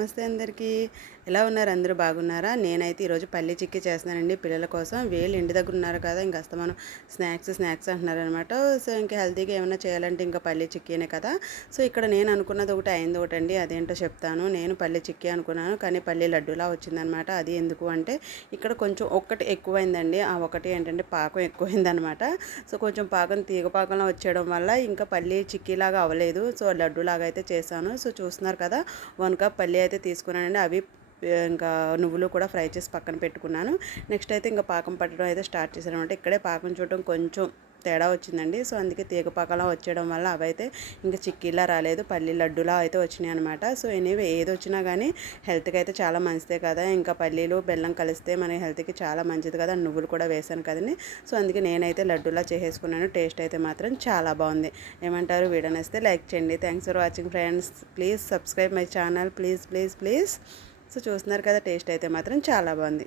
నమస్తే అందరికీ. ఎలా ఉన్నారు? అందరూ బాగున్నారా? నేనైతే ఈరోజు పల్లి చిక్కీ చేస్తున్నానండి పిల్లల కోసం. వీళ్ళు ఇంటి దగ్గర ఉన్నారు కదా, ఇంక అస్తమానం స్నాక్స్ అంటున్నారనమాట. సో ఇంకా హెల్తీగా ఏమైనా చేయాలంటే ఇంకా పల్లి చిక్కీనే కదా. సో ఇక్కడ నేను అనుకున్నది ఒకటి అయింది ఒకటండి, అదేంటో చెప్తాను. నేను పల్లి చిక్కీ అనుకున్నాను, కానీ పల్లి లడ్డూలా వచ్చిందనమాట. అది ఎందుకు అంటే ఇక్కడ కొంచెం ఒక్కటి ఎక్కువైందండి. ఆ ఒకటి ఏంటంటే పాకం ఎక్కువైందనమాట. సో కొంచెం పాకం తీగ పాకంలో వచ్చేయడం వల్ల ఇంకా పల్లి చిక్కీలాగా అవ్వలేదు. సో లడ్డూలాగా అయితే చేశాను. సో చూస్తున్నారు కదా, 1 కప్ పల్లి అయితే తీసుకున్నానండి. అవి ఇంకా నువ్వులు కూడా ఫ్రై చేసి పక్కన పెట్టుకున్నాను. నెక్స్ట్ అయితే ఇంకా పాకం పట్టడం అయితే స్టార్ట్ చేశాను అనమాట. ఇక్కడే పాకం చూడటం కొంచెం తేడా వచ్చిందండి. సో అందుకే తీగపాకంలా వచ్చేయడం వల్ల అవైతే ఇంకా చిక్కీలా రాలేదు, పల్లి లడ్డులా అయితే వచ్చినాయి అనమాట. సో ఎనీవే ఏది వచ్చినా కానీ హెల్త్కి అయితే చాలా మంచిదే కదా. ఇంకా పల్లీలు బెల్లం కలిస్తే మన హెల్త్కి చాలా మంచిది కదా. నువ్వులు కూడా వేసాను కదండి. సో అందుకే నేనైతే లడ్డులా చేసేసుకున్నాను. టేస్ట్ అయితే మాత్రం చాలా బాగుంది. ఏమంటారు? వీడియో నచ్చితే లైక్ చేయండి. Thanks for watching friends. Please subscribe my channel, please please please. So చూస్తున్నారు కదా, టేస్ట్ అయితే మాత్రం చాలా బాగుంది.